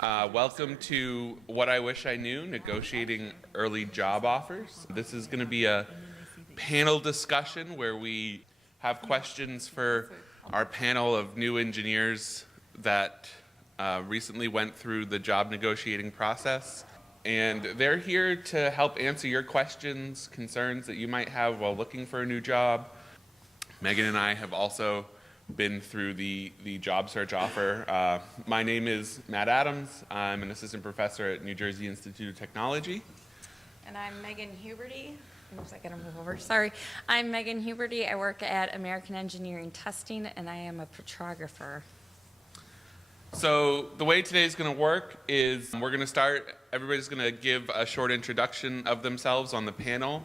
Welcome to What I Wish I Knew, Negotiating Early Job Offers. This is going to be a panel discussion where we have questions for our panel of new engineers that recently went through the job negotiating process. And they're here to help answer your questions, concerns that you might have while looking for a new job. Megan and I have also been through the job search offer. My name is Matt Adams. I'm an assistant professor at New Jersey Institute of Technology. And I'm Megan Huberty. Oops, I gotta move over. Sorry. I'm Megan Huberty. I work at American Engineering Testing, and I am a petrographer. So the way today's going to work is we're going to start, everybody's going to give a short introduction of themselves on the panel,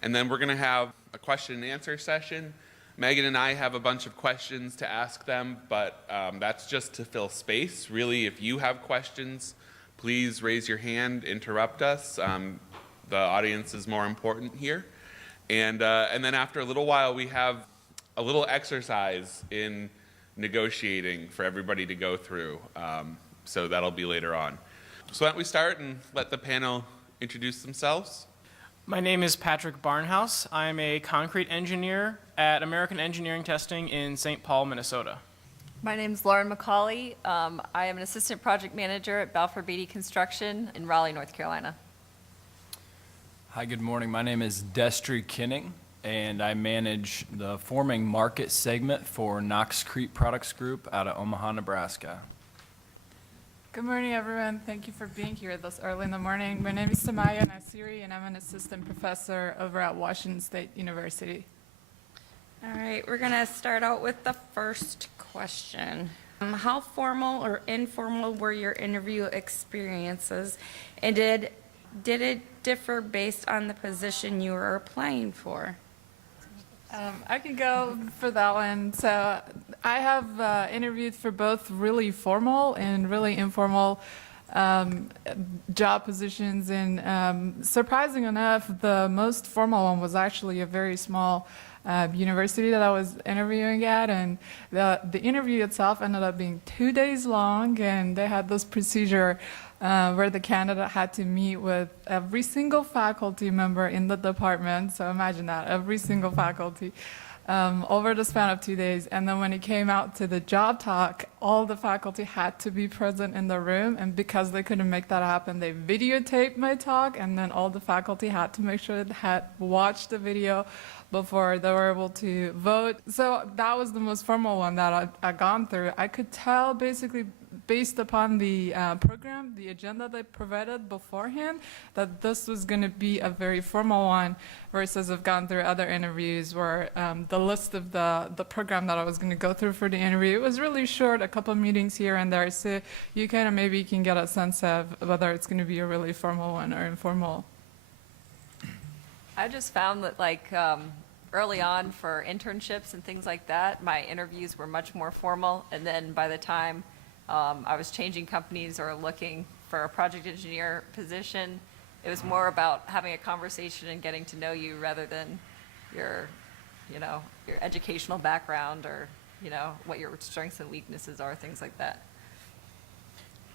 and then we're going to have a question and answer session. Megan and I have a bunch of questions to ask them, but that's just to fill space. Really, if you have questions, please raise your hand, interrupt us. The audience is more important here. And then after a little while, we have a little exercise in negotiating for everybody to go through. So that'll be later on. So why don't we start and let the panel introduce themselves? My name is Patrick Barnhouse. I'm a concrete engineer at American Engineering Testing in St. Paul, Minnesota. My name is Lauren McCauley. I am an assistant project manager at Balfour Beatty Construction in Raleigh, North Carolina. Hi, good morning. My name is Destry Kinning, and I manage the forming market segment for Knoxcrete Products Group out of Omaha, Nebraska. Good morning, everyone. Thank you for being here this early in the morning. My name is Samaya Nasiri, and I'm an assistant professor over at Washington State University. All right, we're gonna start out with the first question. How formal or informal were your interview experiences, and did it differ based on the position you were applying for? I can go for that one. So I have interviewed for both really formal and really informal job positions, and surprising enough, the most formal one was actually a very small university that I was interviewing at, and the interview itself ended up being 2 days long, and they had this procedure where the candidate had to meet with every single faculty member in the department. So imagine that, every single faculty over the span of 2 days. And then when it came out to the job talk, all the faculty had to be present in the room. And because they couldn't make that happen, they videotaped my talk, and then all the faculty had to make sure they had watched the video before they were able to vote. So that was the most formal one that I've gone through. I could tell basically based upon the program, the agenda they provided beforehand, that this was going to be a very formal one, versus I've gone through other interviews where the list of the program that I was going to go through for the interview, it was really short, a couple meetings here and there, so you kind of maybe can get a sense of whether it's going to be a really formal one or informal. I just found that early on for internships and things like that, my interviews were much more formal, and then by the time I was changing companies or looking for a project engineer position, it was more about having a conversation and getting to know you rather than your educational background or, what your strengths and weaknesses are, things like that.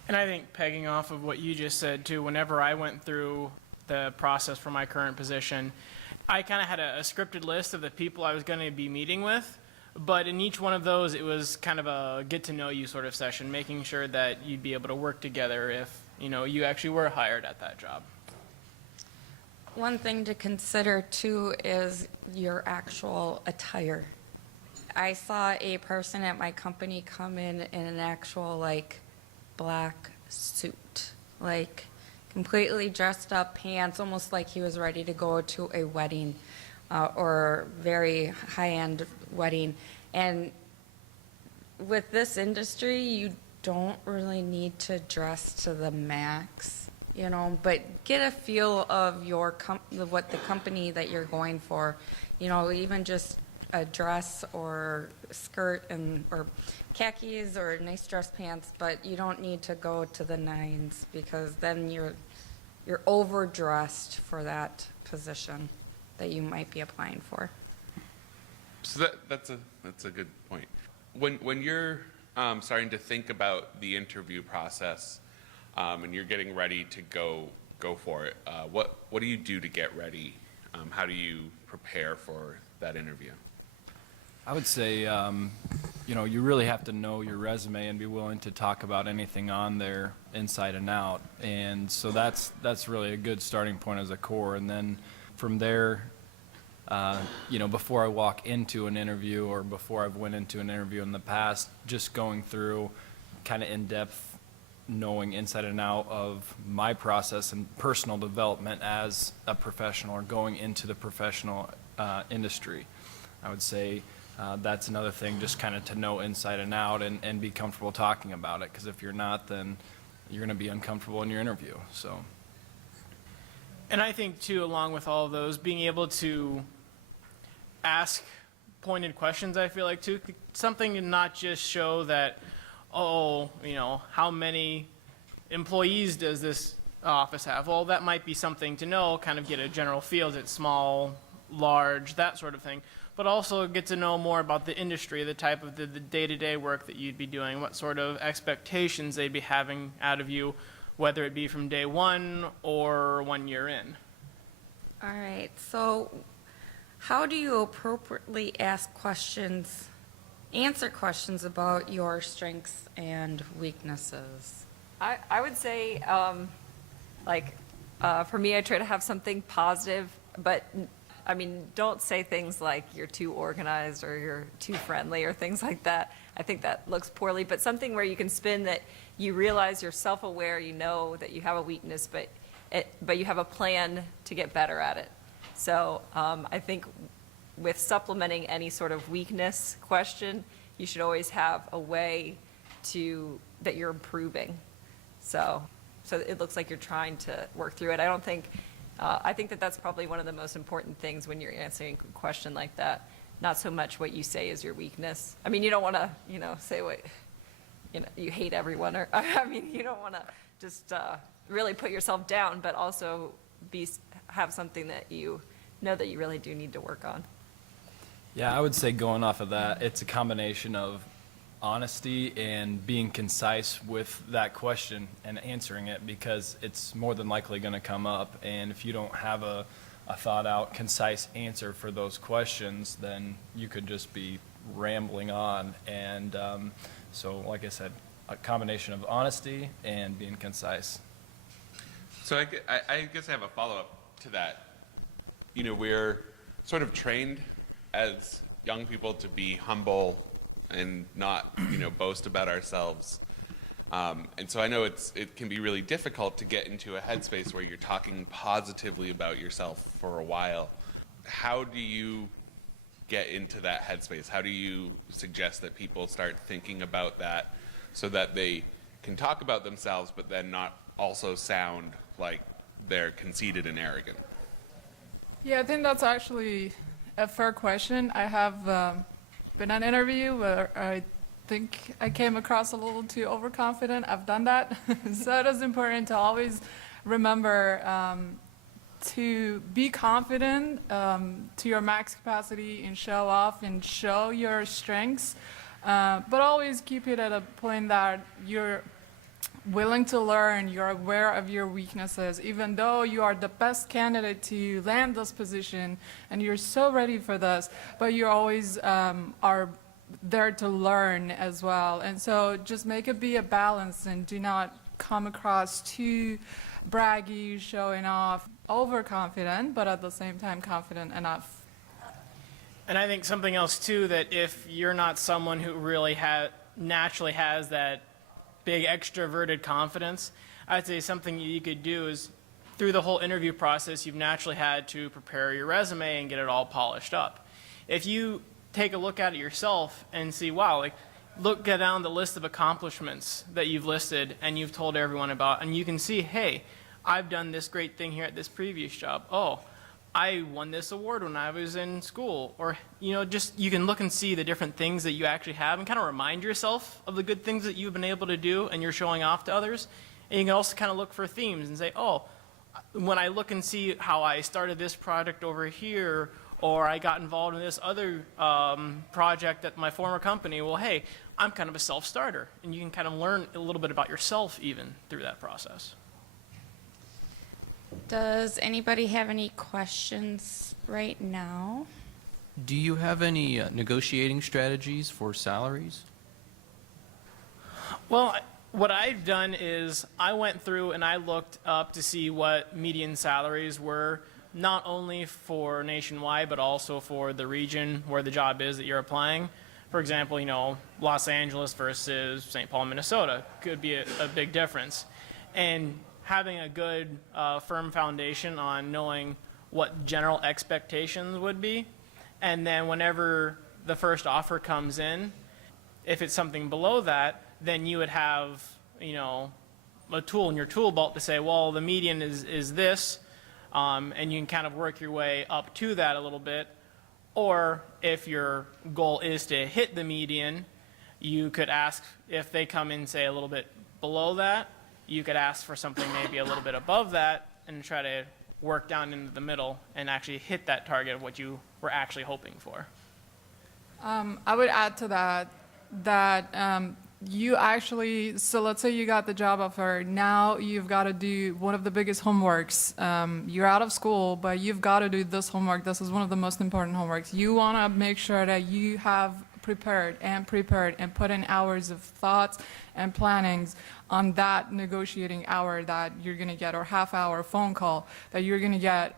And I think pegging off of what you just said too, whenever I went through the process for my current position, I kind of had a scripted list of the people I was going to be meeting with. But in each one of those, it was kind of a get-to-know-you sort of session, making sure that you'd be able to work together if, you actually were hired at that job. One thing to consider, too, is your actual attire. I saw a person at my company come in an actual, black suit, completely dressed up, pants, almost like he was ready to go to a wedding. Or very high-end wedding. And with this industry, you don't really need to dress to the max, but get a feel of what the company that you're going for, even just a dress or skirt or khakis or nice dress pants, but you don't need to go to the nines, because then you're overdressed for that position that you might be applying for. So that's a good point. When you're starting to think about the interview process, and you're getting ready to go for it. What do you do to get ready? How do you prepare for that interview? I would say, you really have to know your resume and be willing to talk about anything on there inside and out. And so that's really a good starting point as a core. And then from there, before I walk into an interview or before I've went into an interview in the past, just going through kind of in-depth knowing inside and out of my process and personal development as a professional or going into the professional industry. I would say that's another thing, just kind of to know inside and out and be comfortable talking about it, because if you're not, then you're going to be uncomfortable in your interview. So. And I think, too, along with all of those, being able to ask pointed questions, I feel like, too, something to not just show that, how many employees does this office have? Well, that might be something to know, kind of get a general feel. Is it small, large, that sort of thing. But also get to know more about the industry, the type of the day-to-day work that you'd be doing, what sort of expectations they'd be having out of you, whether it be from day one or 1 year in. All right, so how do you appropriately answer questions about your strengths and weaknesses? I would say, for me, I try to have something positive, but don't say things like you're too organized or you're too friendly or things like that. I think that looks poorly, but something where you can spin that you realize you're self-aware, you know that you have a weakness, but you have a plan to get better at it. So I think with supplementing any sort of weakness question, you should always have a way that you're improving. So it looks like you're trying to work through it. I think that's probably one of the most important things when you're answering a question like that. Not so much what you say is your weakness. You don't want to, say what, you hate everyone, or, you don't want to just really put yourself down, but also have something that you know that you really do need to work on. Yeah, I would say going off of that, it's a combination of honesty and being concise with that question and answering it, because it's more than likely going to come up. And if you don't have a thought out, concise answer for those questions, then you could just be rambling on. And so, like I said, a combination of honesty and being concise. So I guess I have a follow-up to that. We're sort of trained as young people to be humble and not, boast about ourselves. And so I know it can be really difficult to get into a headspace where you're talking positively about yourself for a while. How do you get into that headspace? How do you suggest that people start thinking about that so that they can talk about themselves, but then not also sound like they're conceited and arrogant? Yeah, I think that's actually a fair question. I have been in an interview where I think I came across a little too overconfident. I've done that. So it is important to always remember to be confident to your max capacity and show off and show your strengths, but always keep it at a point that you're willing to learn, you're aware of your weaknesses, even though you are the best candidate to land this position and you're so ready for this, but you always are there to learn as well. And so just make it be a balance and do not come across too braggy, showing off, overconfident, but at the same time confident enough. And I think something else, too, that if you're not someone who really naturally has that big extroverted confidence, I'd say something you could do is through the whole interview process, you've naturally had to prepare your resume and get it all polished up. If you take a look at it yourself and see, wow, look down the list of accomplishments that you've listed and you've told everyone about, and you can see, hey, I've done this great thing here at this previous job. Oh, I won this award when I was in school. Or, just you can look and see the different things that you actually have and kind of remind yourself of the good things that you've been able to do and you're showing off to others. And you can also kind of look for themes and say, oh, when I look and see how I started this project over here, or I got involved in this other project at my former company, well, hey, I'm kind of a self-starter, and you can kind of learn a little bit about yourself even through that process. Does anybody have any questions right now? Do you have any negotiating strategies for salaries? Well, what I've done is I went through and I looked up to see what median salaries were, not only for nationwide, but also for the region where the job is that you're applying. For example, Los Angeles versus St. Paul, Minnesota could be a big difference. And having a good, firm foundation on knowing what general expectations would be, and then whenever the first offer comes in, if it's something below that, then you would have, a tool in your tool belt to say, well, the median is this, and you can kind of work your way up to that a little bit. Or if your goal is to hit the median, you could ask if they come in, say, a little bit below that, you could ask for something maybe a little bit above that and try to work down into the middle and actually hit that target of what you were actually hoping for. I would add to that you actually, so let's say you got the job offer, now you've got to do one of the biggest homeworks. You're out of school, but you've got to do this homework. This is one of the most important homeworks. You want to make sure that you have prepared and put in hours of thoughts and plannings on that negotiating hour that you're going to get, or half-hour phone call that you're going to get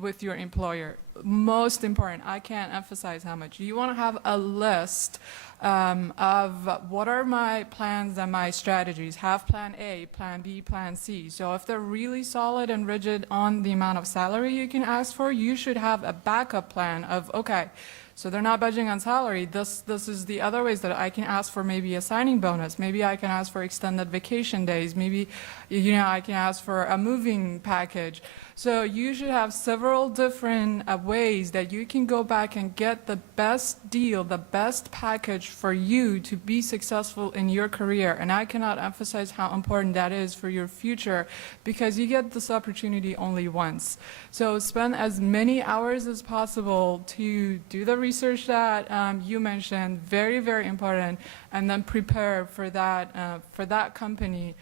with your employer. Most important, I can't emphasize how much. You want to have a list of what are my plans and my strategies. Have plan A, plan B, plan C. So if they're really solid and rigid on the amount of salary you can ask for, you should have a backup plan of, okay, so they're not budging on salary. This is the other ways that I can ask for maybe a signing bonus. Maybe I can ask for extended vacation days. Maybe, I can ask for a moving package. So you should have several different ways that you can go back and get the best deal, the best package for you to be successful in your career. And I cannot emphasize how important that is for your future, because you get this opportunity only once. So spend as many hours as possible to do the research that you mentioned, very, very important, and then prepare for that company,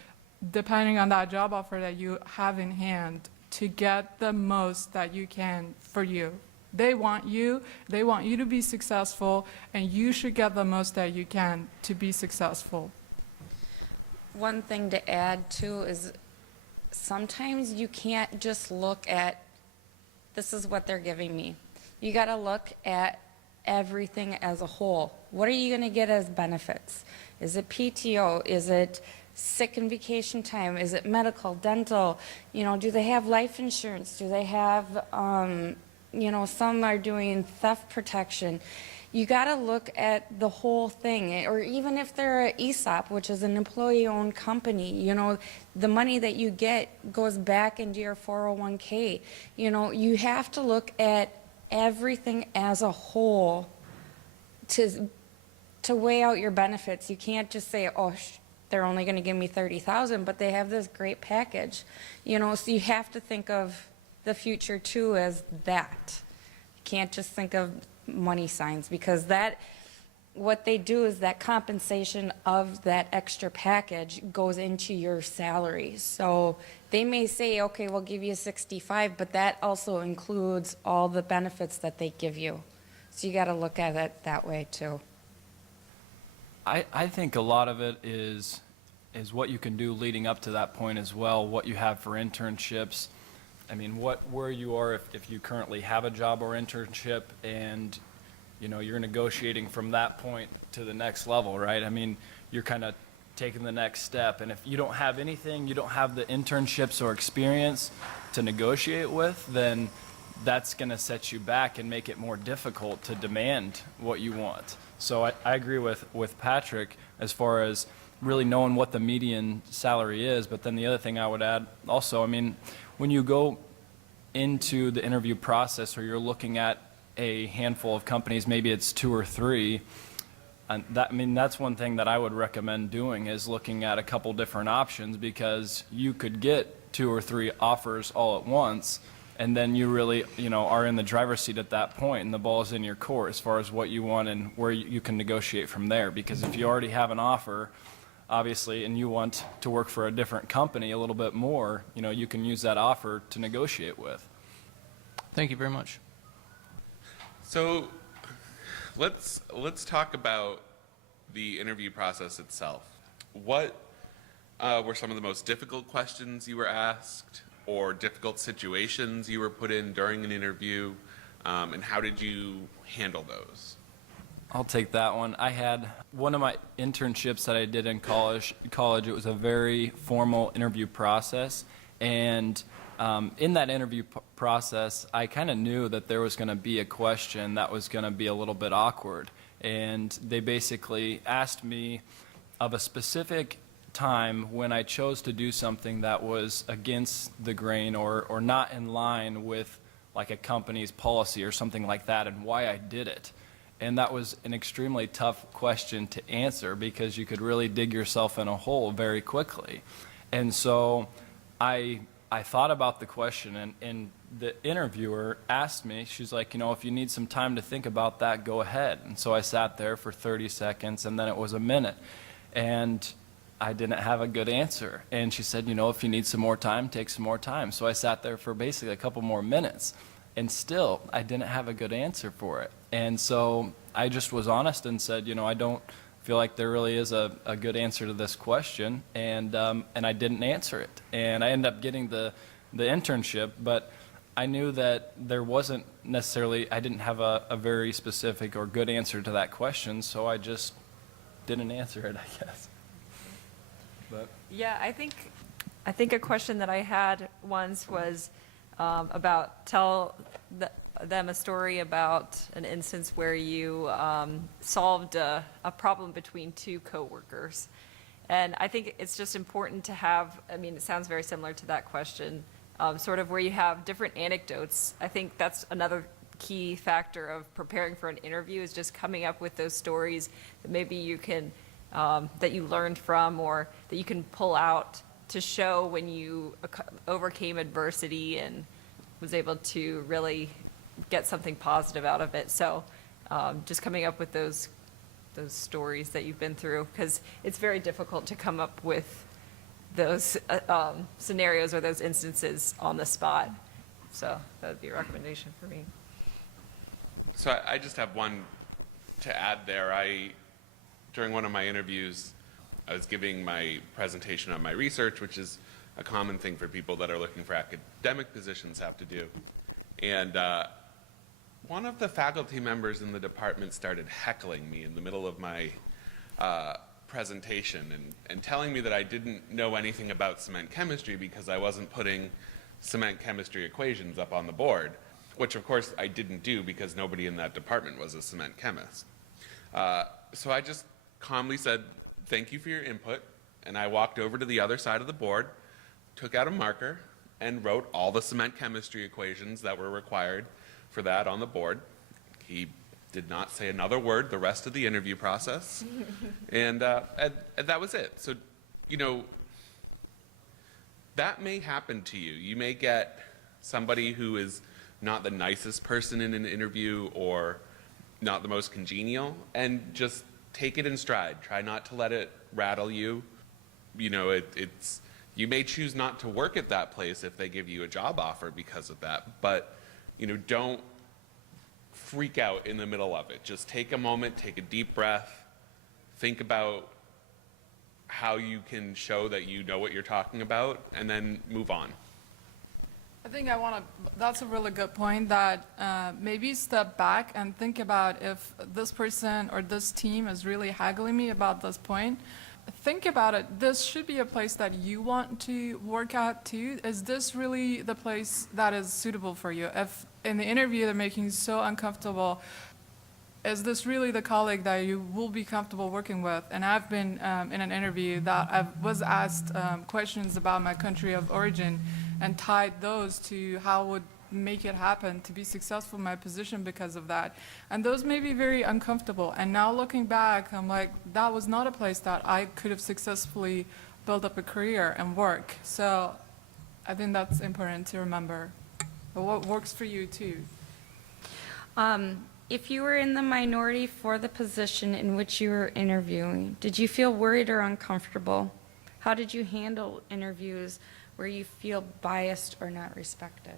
depending on that job offer that you have in hand, to get the most that you can for you. They want you to be successful, and you should get the most that you can to be successful. One thing to add too is sometimes you can't just look at, this is what they're giving me. You got to look at everything as a whole. What are you going to get as benefits? Is it PTO? Is it sick and vacation time? Is it medical, dental? Do they have life insurance? Do they have, some are doing theft protection. You got to look at the whole thing. Or even if they're an ESOP, which is an employee-owned company, the money that you get goes back into your 401k. You have to look at everything as a whole to weigh out your benefits. You can't just say, oh, they're only going to give me $30,000, but they have this great package. So you have to think of the future too as that. You can't just think of money signs, because what they do is that compensation of that extra package goes into your salary. So they may say, okay, we'll give you 65, but that also includes all the benefits that they give you. So you got to look at it that way too. I think a lot of it is what you can do leading up to that point as well, what you have for internships. I mean, where you are if you currently have a job or internship, and you're negotiating from that point to the next level, right? I mean, you're kind of taking the next step, and if you don't have anything, you don't have the internships or experience to negotiate with, then that's going to set you back and make it more difficult to demand what you want. So I agree with Patrick as far as really knowing what the median salary is. But then the other thing I would add also, I mean, when you go into the interview process, or you're looking at a handful of companies, maybe it's 2 or 3, and that's one thing that I would recommend doing, is looking at a couple different options, because you could get 2 or 3 offers all at once, And then you really, are in the driver's seat at that point, and the ball is in your court as far as what you want and where you can negotiate from there. Because if you already have an offer, obviously, and you want to work for a different company a little bit more, you can use that offer to negotiate with. Thank you very much. So let's talk about the interview process itself. What were some of the most difficult questions you were asked, or difficult situations you were put in during an interview, and how did you handle those? I'll take that one. I had one of my internships that I did in college. It was a very formal interview process, and in that interview process, I kind of knew that there was going to be a question that was going to be a little bit awkward. And they basically asked me of a specific time when I chose to do something that was against the grain or not in line with like a company's policy or something like that, and why I did it. And that was an extremely tough question to answer because you could really dig yourself in a hole very quickly. And so I thought about the question, and the interviewer asked me, she's like, if you need some time to think about that, go ahead. And so I sat there for 30 seconds, and then it was a minute. And I didn't have a good answer. And she said, if you need some more time, take some more time. So I sat there for basically a couple more minutes. And still, I didn't have a good answer for it. And so I just was honest and said, I don't feel like there really is a good answer to this question, and I didn't answer it. And I ended up getting the internship, but I knew that there wasn't necessarily, I didn't have a very specific or good answer to that question, so I just didn't answer it, I guess. But Yeah, I think a question that I had once was about them a story about an instance where you solved a problem between two coworkers. And I think it's just important to have, it sounds very similar to that question, sort of where you have different anecdotes. I think that's another key factor of preparing for an interview, is just coming up with those stories that maybe you can, that you learned from, or that you can pull out to show when you overcame adversity and was able to really get something positive out of it. So just coming up with those stories that you've been through, because it's very difficult to come up with those scenarios or those instances on the spot. So that would be a recommendation for me. So I just have one to add there. During one of my interviews, I was giving my presentation on my research, which is a common thing for people that are looking for academic positions have to do. And one of the faculty members in the department started heckling me in the middle of my presentation and telling me that I didn't know anything about cement chemistry because I wasn't putting cement chemistry equations up on the board, which of course I didn't do because nobody in that department was a cement chemist. So I just calmly said, "Thank you for your input," and I walked over to the other side of the board, took out a marker, and wrote all the cement chemistry equations that were required for that on the board. He did not say another word the rest of the interview process, and that was it. So, that may happen to you. You may get somebody who is not the nicest person in an interview or not the most congenial, and just take it in stride. Try not to let it rattle you. You may choose not to work at that place if they give you a job offer because of that, but don't freak out in the middle of it. Just take a moment, take a deep breath, think about how you can show that you know what you're talking about, and then move on. I think that's a really good point, that maybe step back and think about if this person or this team is really haggling me about this point. Think about it. This should be a place that you want to work at too. Is this really the place that is suitable for you? If in the interview they're making you so uncomfortable, is this really the colleague that you will be comfortable working with? And I've been in an interview that I was asked questions about my country of origin and tied those to how would make it happen to be successful in my position because of that. And those may be very uncomfortable. And now looking back, I'm like, that was not a place that I could have successfully built up a career and work. So I think that's important to remember. Or what works for you too? If you were in the minority for the position in which you were interviewing, did you feel worried or uncomfortable? How did you handle interviews where you feel biased or not respected?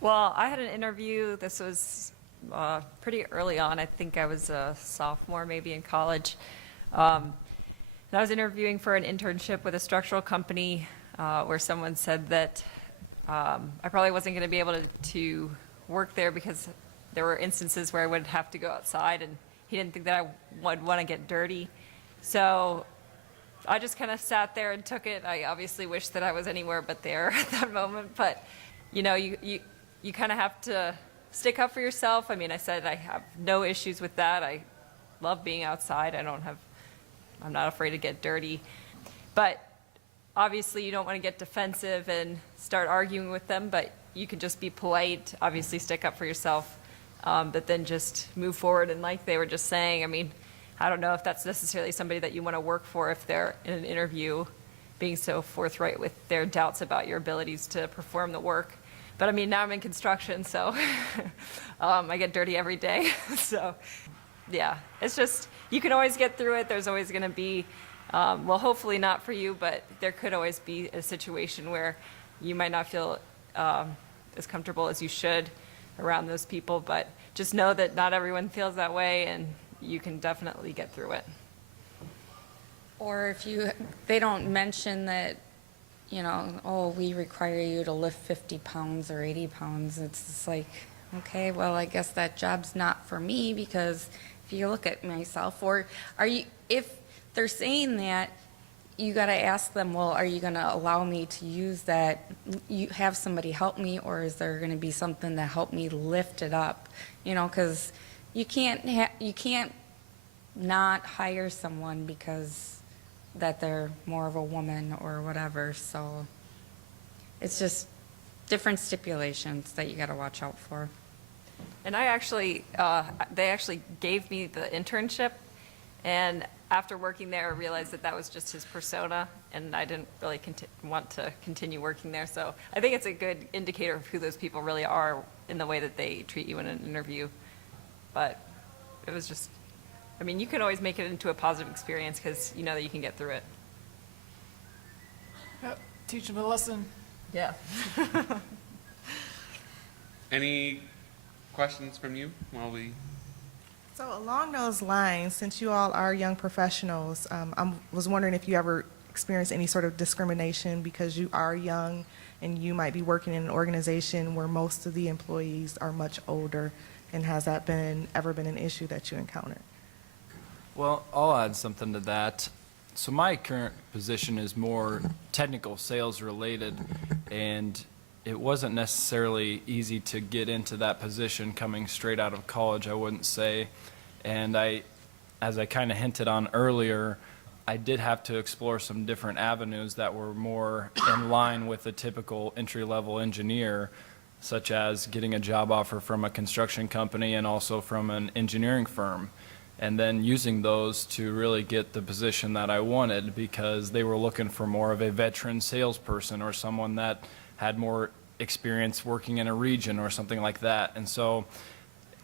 Well, I had an interview, this was pretty early on. I think I was a sophomore maybe in college. And I was interviewing for an internship with a structural company where someone said that I probably wasn't going to be able to work there because there were instances where I would have to go outside, and he didn't think that I would want to get dirty. So I just kind of sat there and took it. I obviously wish that I was anywhere but there at that moment, but you know, you kind of have to stick up for yourself. I mean, I said I have no issues with that. I love being outside. I'm not afraid to get dirty. But obviously you don't want to get defensive and start arguing with them, but you can just be polite, obviously stick up for yourself, but then just move forward. And like they were just saying, I mean, I don't know if that's necessarily somebody that you want to work for if they're in an interview being so forthright with their doubts about your abilities to perform the work. But I mean, now I'm in construction, so I get dirty every day. So yeah, it's just, you can always get through it. There's always going to be, well, hopefully not for you, but there could always be a situation where you might not feel as comfortable as you should around those people. But just know that not everyone feels that way, and you can definitely get through it. Or if they don't mention that, you know, oh, we require you to lift 50 pounds or 80 pounds. It's just like, okay, well, I guess that job's not for me, because if you look at myself, or if they're saying that, you got to ask them, well, are you going to allow me to use that, you have somebody help me, or is there going to be something to help me lift it up? You know, because you can't not hire someone because that they're more of a woman or whatever. So it's just different stipulations that you got to watch out for. And I actually, they actually gave me the internship, and after working there, I realized that that was just his persona, and I didn't really want to continue working there. So I think it's a good indicator of who those people really are in the way that they treat you in an interview. But it was just, I mean, you can always make it into a positive experience because you know that you can get through it. Yep, teach them a lesson. Yeah. Any questions from you while we? So along those lines, since you all are young professionals, I was wondering if you ever experienced any sort of discrimination because you are young and you might be working in an organization where most of the employees are much older, and has that ever been an issue that you encountered? Well, I'll add something to that. So my current position is more technical sales related, and it wasn't necessarily easy to get into that position coming straight out of college, I wouldn't say. And as I kind of hinted on earlier, I did have to explore some different avenues that were more in line with a typical entry-level engineer, such as getting a job offer from a construction company and also from an engineering firm, and then using those to really get the position that I wanted, because they were looking for more of a veteran salesperson or someone that had more experience working in a region or something like that. And so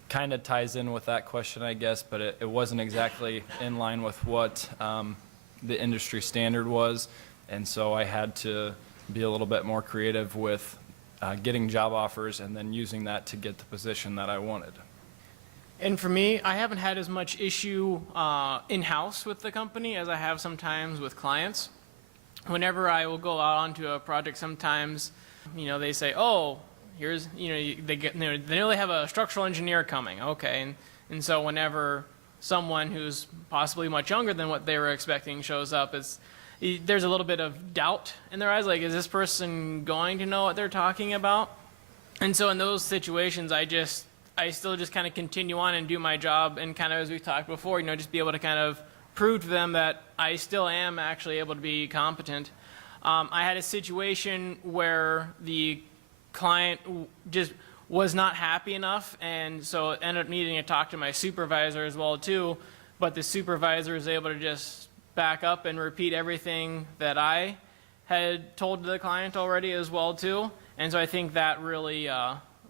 kind of ties in with that question, I guess, but it wasn't exactly in line with what the industry standard was. And so I had to be a little bit more creative with getting job offers and then using that to get the position that I wanted. And for me, I haven't had as much issue in-house with the company as I have sometimes with clients. Whenever I will go out onto a project, sometimes, you know, they say, oh, here's, you know, they nearly have a structural engineer coming. Okay. And so whenever someone who's possibly much younger than what they were expecting shows up, there's a little bit of doubt in their eyes. Like, is this person going to know what they're talking about? And so in those situations, I still just kind of continue on and do my job, and kind of, as we talked before, you know, just be able to kind of prove to them that I still am actually able to be competent. I had a situation where the client just was not happy enough, and so ended up needing to talk to my supervisor as well too, but the supervisor was able to just back up and repeat everything that I had told the client already as well too. And so I think that really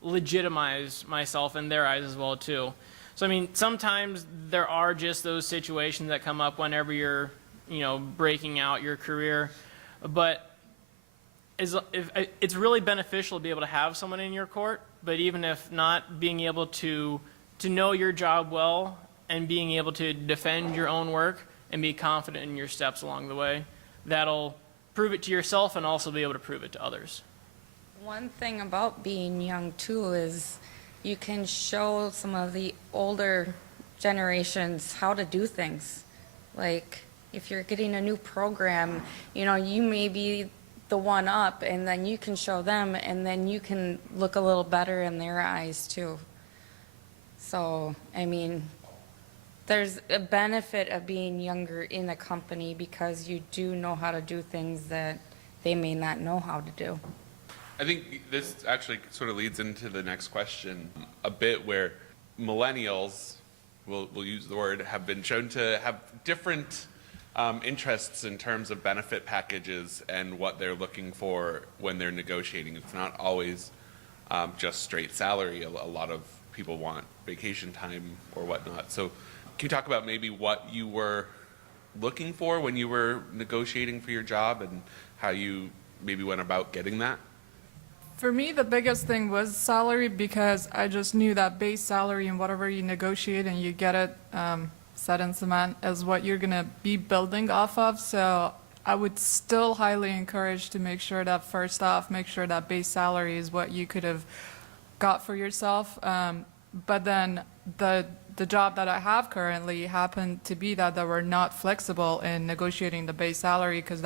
legitimize myself in their eyes as well too. So I mean, sometimes there are just those situations that come up whenever you're, breaking out your career, but it's really beneficial to be able to have someone in your court. But even if not, being able to know your job well and being able to defend your own work and be confident in your steps along the way, that'll prove it to yourself and also be able to prove it to others. One thing about being young too is you can show some of the older generations how to do things. Like if you're getting a new program, you may be the one up, and then you can show them, and then you can look a little better in their eyes too. So, I mean, there's a benefit of being younger in a company because you do know how to do things that they may not know how to do. I think this actually sort of leads into the next question a bit, where millennials, we'll use the word, have been shown to have different interests in terms of benefit packages and what they're looking for when they're negotiating. It's not always just straight salary. A lot of people want vacation time or whatnot. So can you talk about maybe what you were looking for when you were negotiating for your job and how you maybe went about getting that? For me, the biggest thing was salary, because I just knew that base salary and whatever you negotiate and you get it set in cement is what you're going to be building off of. So I would still highly encourage to make sure that first off, make sure that base salary is what you could have got for yourself. But then the job that I have currently happened to be that they were not flexible in negotiating the base salary, because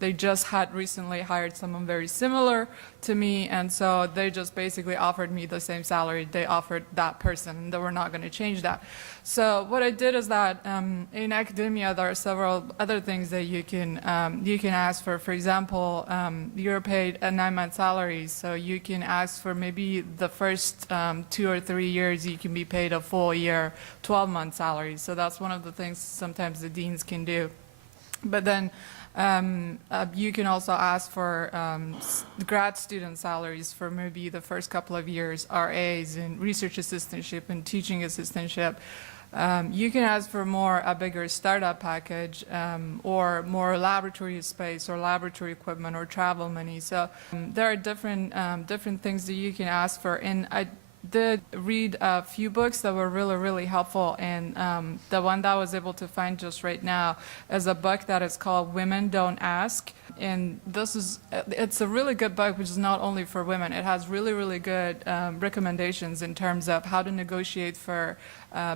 they just had recently hired someone very similar to me, and so they just basically offered me the same salary they offered that person, and they were not going to change that. So what I did is that in academia there are several other things that you can ask for. For example, you're paid a 9-month salary, so you can ask for maybe the first 2 or 3 years you can be paid a full year 12-month salary. So that's one of the things sometimes the deans can do. But then you can also ask for grad student salaries for maybe the first couple of years, RAs and research assistantship and teaching assistantship. You can ask for a bigger startup package, or more laboratory space or laboratory equipment or travel money. So there are different things that you can ask for. And I did read a few books that were really, really helpful, and the one that I was able to find just right now is a book that is called Women Don't Ask. And it's a really good book, which is not only for women. It has really, really good recommendations in terms of how to negotiate for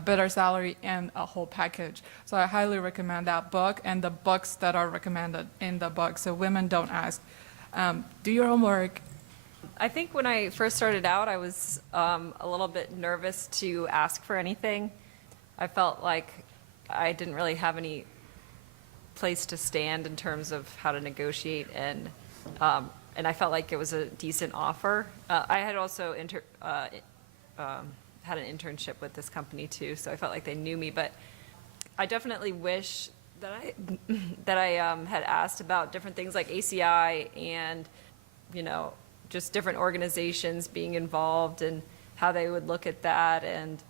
better salary and a whole package. So I highly recommend that book and the books that are recommended in the book. So Women Don't Ask. Do your homework. I think when I first started out, I was a little bit nervous to ask for anything. I felt like I didn't really have any place to stand in terms of how to negotiate, and I felt like it was a decent offer. I had also had an internship with this company too, so I felt like they knew me. But I definitely wish that I had asked about different things like ACI and just different organizations being involved and how they would look at that, and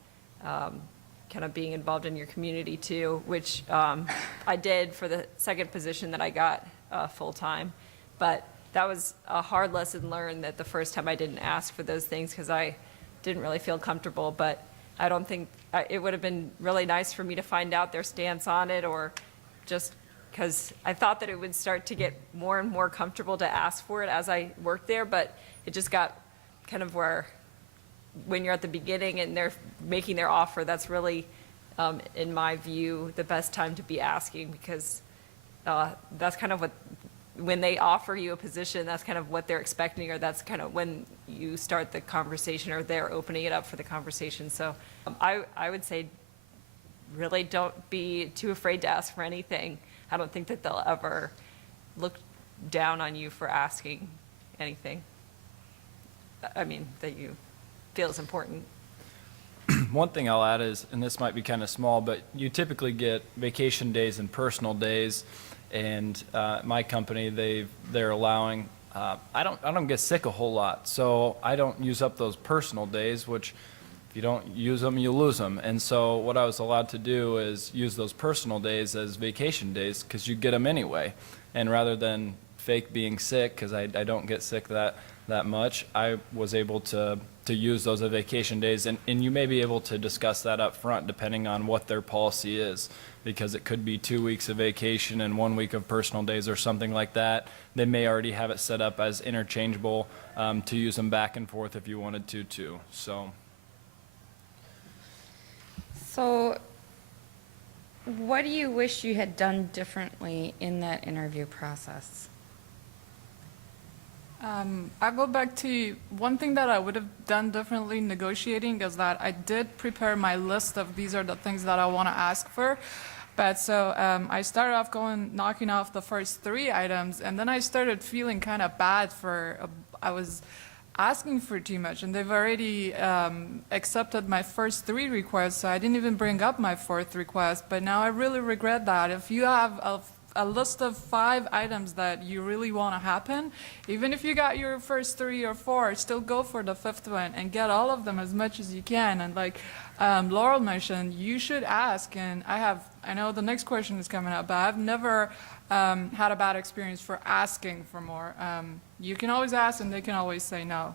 kind of being involved in your community too, which I did for the second position that I got full-time. But that was a hard lesson learned, that the first time I didn't ask for those things because I didn't really feel comfortable. But I don't think it would have been really nice for me to find out their stance on it, or just because I thought that it would start to get more and more comfortable to ask for it as I worked there, but it just got kind of where, when you're at the beginning and they're making their offer, that's really, in my view, the best time to be asking, because that's kind of when they offer you a position, that's kind of what they're expecting, or that's kind of when you start the conversation, or they're opening it up for the conversation. So I would say, really don't be too afraid to ask for anything. I don't think that they'll ever look down on you for asking anything, that you feel is important. One thing I'll add is, and this might be kind of small, but you typically get vacation days and personal days, and my company, they're allowing I don't get sick a whole lot, so I don't use up those personal days, which if you don't use them, you lose them. And so what I was allowed to do is use those personal days as vacation days because you get them anyway. And rather than fake being sick, because I don't get sick that much, I was able to use those as vacation days. And you may be able to discuss that up front depending on what their policy is, because it could be 2 weeks of vacation and 1 week of personal days or something like that. They may already have it set up as interchangeable to use them back and forth if you wanted to too. So what do you wish you had done differently in that interview process? I go back to one thing that I would have done differently negotiating is that I did prepare my list of these are the things that I want to ask for. But so I started off knocking off the first 3 items, and then I started feeling kind of bad I was asking for too much, and they've already accepted my first 3 requests, so I didn't even bring up my 4th request. But now I really regret that. If you have a list of 5 items that you really want to happen, even if you got your first 3 or 4, still go for the 5th one and get all of them as much as you can. And like Laurel mentioned, you should ask, and I know the next question is coming up, but I've never had a bad experience for asking for more. You can always ask and they can always say no.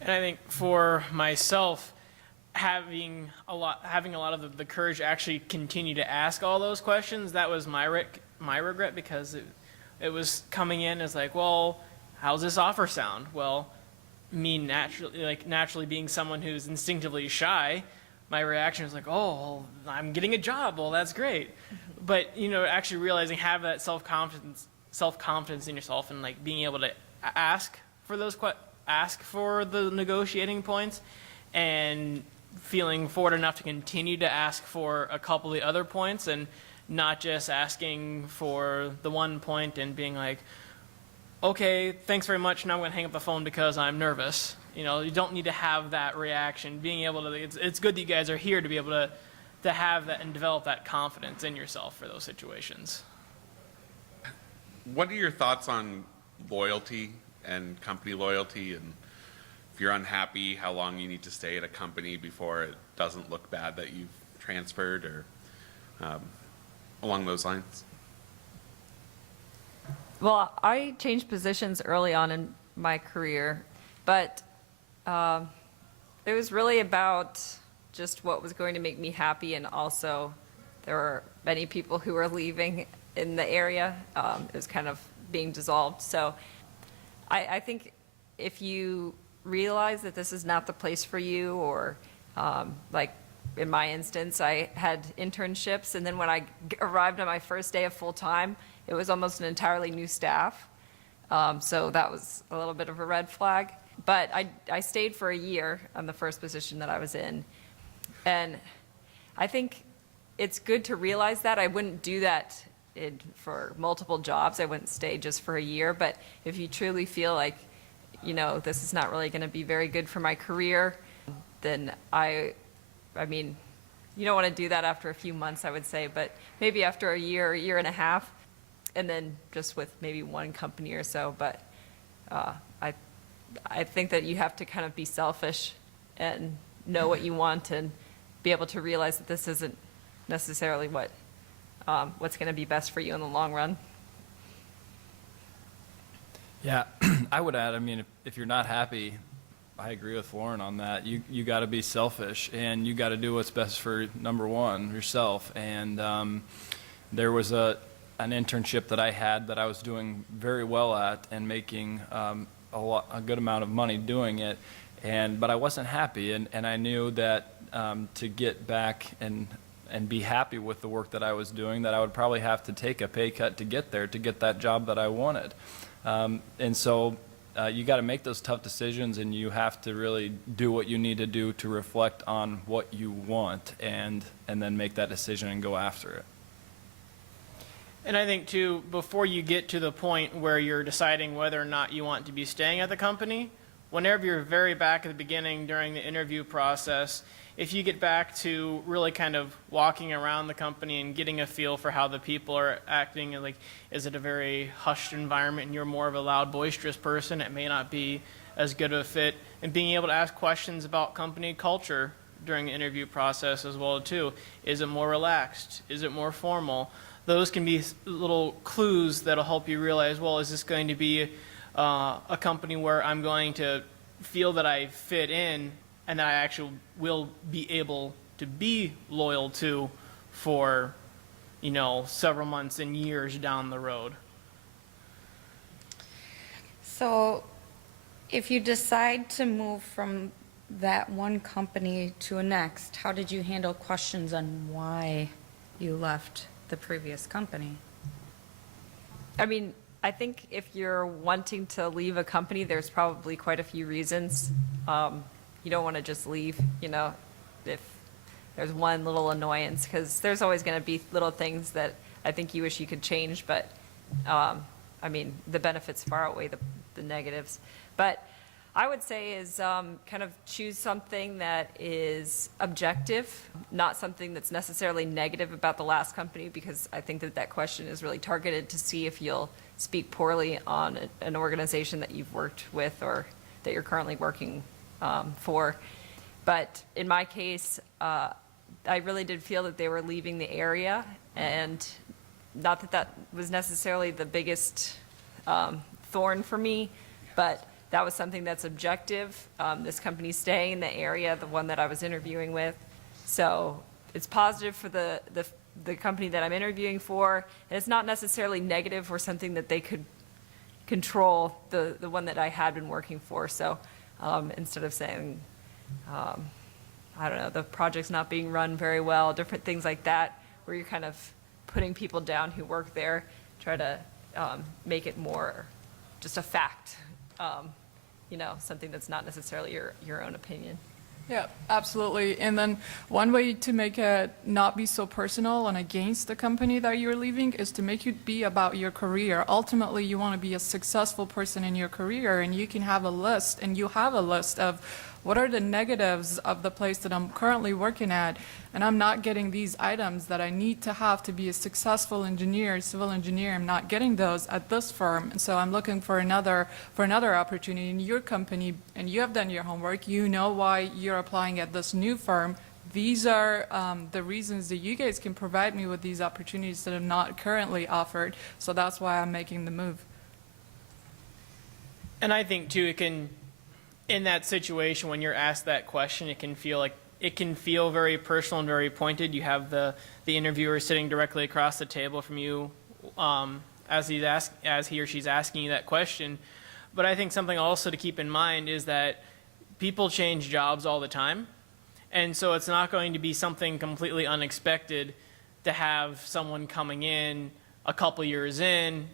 And I think for myself, having a lot of the courage to actually continue to ask all those questions, that was my regret, because it was coming in as like, well, how's this offer sound? Well, me naturally being someone who's instinctively shy, my reaction was like, oh, well, I'm getting a job. Well, that's great. But actually realizing, have that self-confidence in yourself, and like being able to ask for the negotiating points, and feeling forward enough to continue to ask for a couple of the other points, and not just asking for the one point and being like, okay, thanks very much, now I'm going to hang up the phone because I'm nervous. You don't need to have that reaction. Being able to, it's good that you guys are here to be able to have that and develop that confidence in yourself for those situations. What are your thoughts on loyalty and company loyalty, and if you're unhappy, how long you need to stay at a company before it doesn't look bad that you've transferred, or along those lines? Well, I changed positions early on in my career, but it was really about just what was going to make me happy, and also there were many people who were leaving in the area. It was kind of being dissolved. So I think if you realize that this is not the place for you, or like in my instance, I had internships, and then when I arrived on my first day of full-time, it was almost an entirely new staff. So that was a little bit of a red flag. But I stayed for a year on the first position that I was in. And I think it's good to realize that. I wouldn't do that for multiple jobs. I wouldn't stay just for a year. But if you truly feel like, this is not really going to be very good for my career, then I mean, you don't want to do that after a few months, I would say, but maybe after a year and a half, and then just with maybe one company or so. But I think that you have to kind of be selfish and know what you want, and be able to realize that this isn't necessarily what's going to be best for you in the long run. Yeah, I would add, if you're not happy, I agree with Lauren on that. You got to be selfish, and you got to do what's best for, number one, yourself. And there was an internship that I had that I was doing very well at, and making a good amount of money doing it, but I wasn't happy, and I knew that to get back and be happy with the work that I was doing, that I would probably have to take a pay cut to get there, to get that job that I wanted. And so you got to make those tough decisions, and you have to really do what you need to do to reflect on what you want, and then make that decision and go after it. And I think, too, before you get to the point where you're deciding whether or not you want to be staying at the company, whenever you're very back at the beginning during the interview process, if you get back to really kind of walking around the company and getting a feel for how the people are acting, and like, is it a very hushed environment and you're more of a loud, boisterous person, it may not be as good of a fit. And being able to ask questions about company culture during the interview process as well too. Is it more relaxed? Is it more formal? Those can be little clues that'll help you realize, well, is this going to be a company where I'm going to feel that I fit in and that I actually will be able to be loyal to for, several months and years down the road. So if you decide to move from that one company to a next, how did you handle questions on why you left the previous company? I mean, I think if you're wanting to leave a company, there's probably quite a few reasons. You don't want to just leave, if there's one little annoyance, because there's always going to be little things that I think you wish you could change, but, I mean, the benefits far outweigh the negatives. But I would say is kind of choose something that is objective, not something that's necessarily negative about the last company, because I think that question is really targeted to see if you'll speak poorly on an organization that you've worked with or that you're currently working for. But in my case, I really did feel that they were leaving the area, and not that that was necessarily the biggest thorn for me, but that was something that's objective. This company's staying in the area, the one that I was interviewing with. So it's positive for the company that I'm interviewing for, and it's not necessarily negative or something that they could control, the one that I had been working for. So instead of saying, I don't know, the project's not being run very well, different things like that, where you're kind of putting people down who work there, try to make it more just a fact. Something that's not necessarily your own opinion. Yeah, absolutely. And then one way to make it not be so personal and against the company that you're leaving is to make it be about your career. Ultimately, you want to be a successful person in your career, and you can have a list, and you have a list of what are the negatives of the place that I'm currently working at, and I'm not getting these items that I need to have to be a successful engineer, civil engineer. I'm not getting those at this firm, and so I'm looking for another opportunity in your company, and you have done your homework. You know why you're applying at this new firm. These are the reasons that you guys can provide me with these opportunities that I'm not currently offered, so that's why I'm making the move. And I think too, in that situation, when you're asked that question, it can feel very personal and very pointed. You have the interviewer sitting directly across the table from you as he or she's asking you that question. But I think something also to keep in mind is that people change jobs all the time. And so it's not going to be something completely unexpected to have someone coming in a couple years in,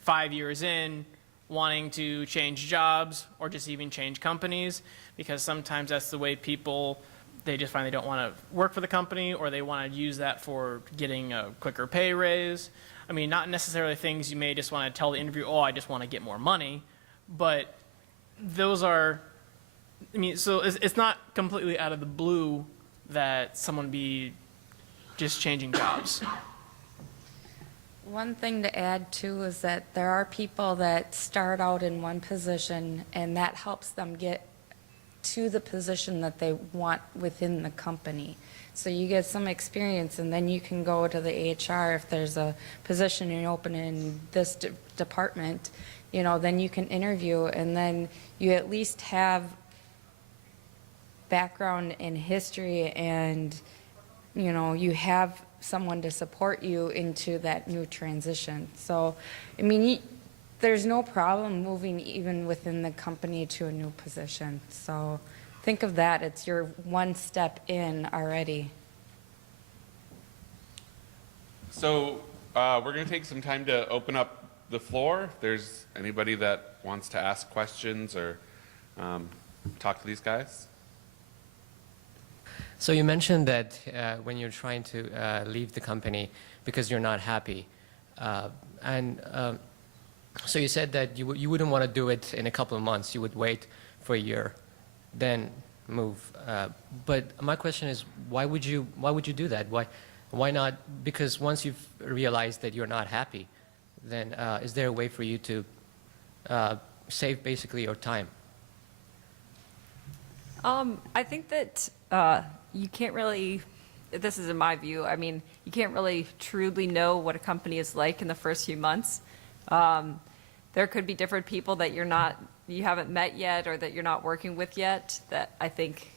5 years in, wanting to change jobs or just even change companies, because sometimes that's the way people, they just find they don't want to work for the company, or they want to use that for getting a quicker pay raise. I mean, not necessarily things you may just want to tell the interviewer, oh, I just want to get more money, but those are, so it's not completely out of the blue that someone be just changing jobs. One thing to add too is that there are people that start out in one position, and that helps them get to the position that they want within the company. So you get some experience, and then you can go to the HR if there's a position you open in this department, then you can interview, and then you at least have background in history, and you have someone to support you into that new transition. So, there's no problem moving even within the company to a new position. So think of that, it's your one step in already. So we're going to take some time to open up the floor. If there's anybody that wants to ask questions or talk to these guys. So you mentioned that when you're trying to leave the company because you're not happy, so you said that you wouldn't want to do it in a couple of months. You would wait for a year. Then move. But my question is, why would you do that? Why not? Because once you've realized that you're not happy, then is there a way for you to save basically your time? I think that you can't really, this is in my view, I mean, you can't really truly know what a company is like in the first few months. There could be different people that you haven't met yet or that you're not working with yet that I think,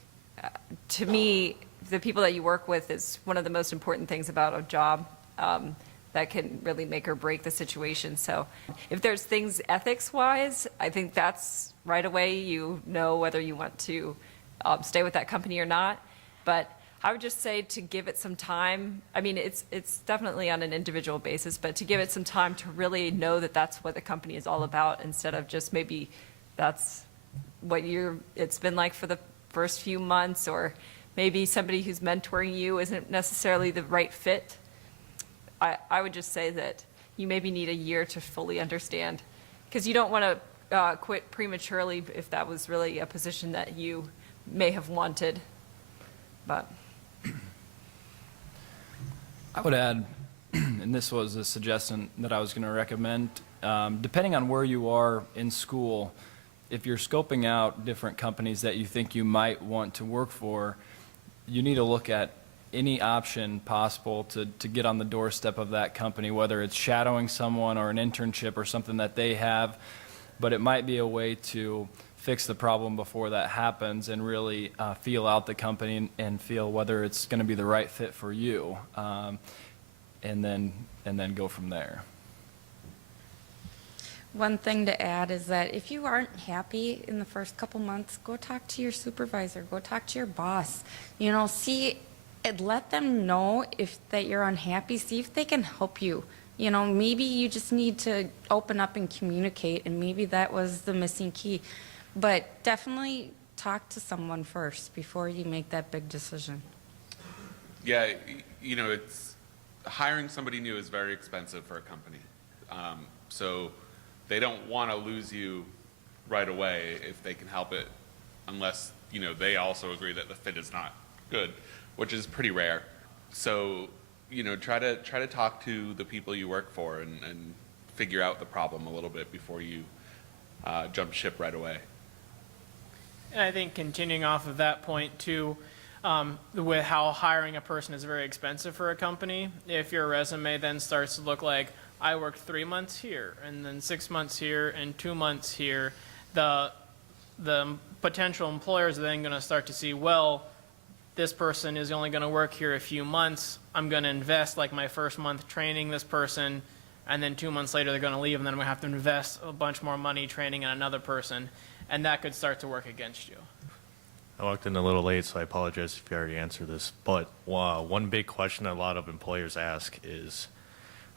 to me, the people that you work with is one of the most important things about a job that can really make or break the situation. So if there's things ethics-wise, I think that's right away you know whether you want to stay with that company or not. But I would just say to give it some time. I mean, it's definitely on an individual basis, but to give it some time to really know that that's what the company is all about, instead of just maybe that's what it's been like for the first few months, or maybe somebody who's mentoring you isn't necessarily the right fit. I would just say that you maybe need a year to fully understand, because you don't want to quit prematurely if that was really a position that you may have wanted. But I would add, and this was a suggestion that I was going to recommend, depending on where you are in school, if you're scoping out different companies that you think you might want to work for, you need to look at any option possible to get on the doorstep of that company, whether it's shadowing someone or an internship or something that they have. But it might be a way to fix the problem before that happens and really feel out the company and feel whether it's going to be the right fit for you, and then go from there. One thing to add is that if you aren't happy in the first couple months, go talk to your supervisor, go talk to your boss. You know, see, and let them know that you're unhappy. See if they can help you. You know, maybe you just need to open up and communicate, and maybe that was the missing key. But definitely talk to someone first before you make that big decision. Yeah, you know, hiring somebody new is very expensive for a company. So they don't want to lose you right away if they can help it, unless, you know, they also agree that the fit is not good, which is pretty rare. So, you know, try to talk to the people you work for and figure out the problem a little bit before you jump ship right away. And I think continuing off of that point too, with how hiring a person is very expensive for a company, if your resume then starts to look like, I worked 3 months here, and then 6 months here, and 2 months here, the potential employers are then going to start to see, well, this person is only going to work here a few months. I'm going to invest like my first month training this person, and then 2 months later they're going to leave, and then I'm going to have to invest a bunch more money training in another person, and that could start to work against you. I walked in a little late, so I apologize if you already answered this. But one big question that a lot of employers ask is,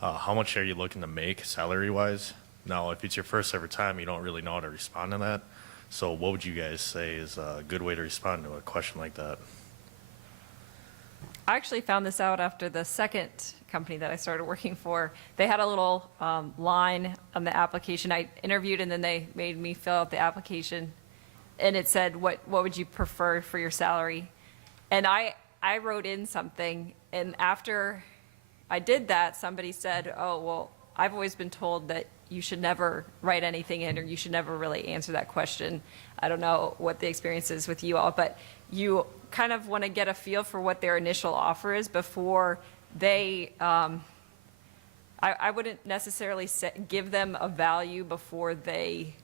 how much are you looking to make salary-wise? Now, if it's your first ever time, you don't really know how to respond to that. So what would you guys say is a good way to respond to a question like that? I actually found this out after the second company that I started working for. They had a little line on the application. I interviewed, and then they made me fill out the application, and it said, what would you prefer for your salary? And I wrote in something, and after I did that, somebody said, oh, well, I've always been told that you should never write anything in, or you should never really answer that question. I don't know what the experience is with you all, but you kind of want to get a feel for what their initial offer is before they, I wouldn't necessarily give them a value before they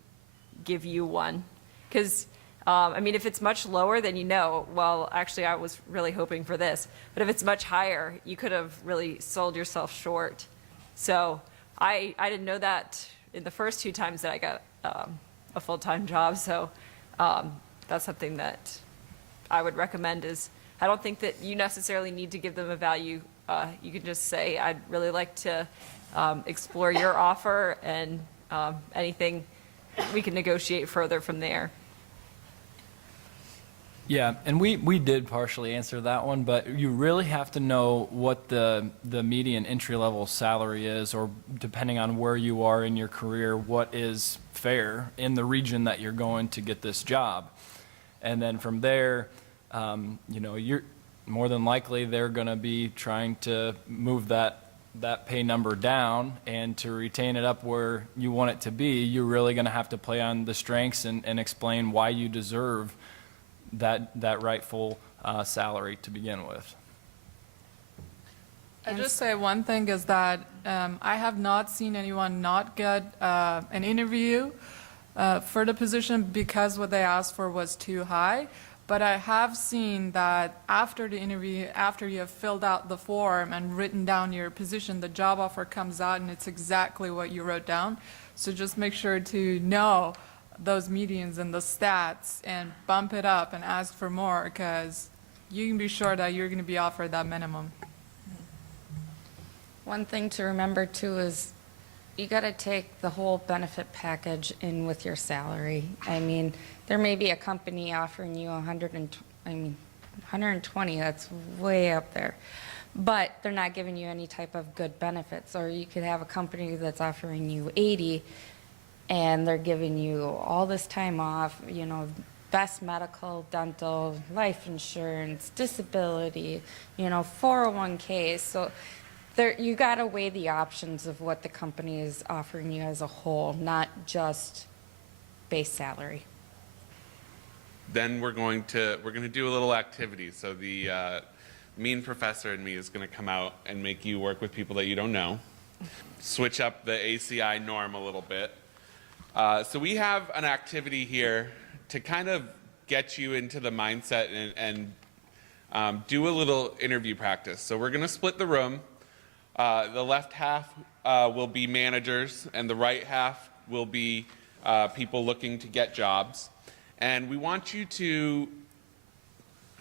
give you one. Because, I mean, if it's much lower, then you know, well, actually, I was really hoping for this. But if it's much higher, you could have really sold yourself short. So I didn't know that in the first 2 times that I got a full-time job. So that's something that I would recommend. Is I don't think that you necessarily need to give them a value. You can just say, I'd really like to explore your offer, and anything we can negotiate further from there. Yeah, and we did partially answer that one, but you really have to know what the median entry-level salary is, or depending on where you are in your career, what is fair in the region that you're going to get this job. And then from there, you know, you're more than likely they're going to be trying to move that pay number down, and to retain it up where you want it to be, you're really going to have to play on the strengths and explain why you deserve that rightful salary to begin with. I'll just say one thing is that I have not seen anyone not get an interview for the position because what they asked for was too high. But I have seen that after the interview, after you have filled out the form and written down your position, the job offer comes out and it's exactly what you wrote down. So just make sure to know those medians and the stats and bump it up and ask for more, because you can be sure that you're going to be offered that minimum. One thing to remember too is you got to take the whole benefit package in with your salary. I mean, there may be a company offering you 120, that's way up there. But they're not giving you any type of good benefits. Or you could have a company that's offering you 80 and they're giving you all this time off, you know, best medical, dental, life insurance, disability, you know, 401ks. So there, you got to weigh the options of what the company is offering you as a whole, not just base salary. Then we're going to do a little activity. So the mean professor in me is going to come out and make you work with people that you don't know. Switch up the ACI norm a little bit. So we have an activity here to kind of get you into the mindset and do a little interview practice. So we're going to split the room. The left half will be managers, and the right half will be people looking to get jobs. And we want you to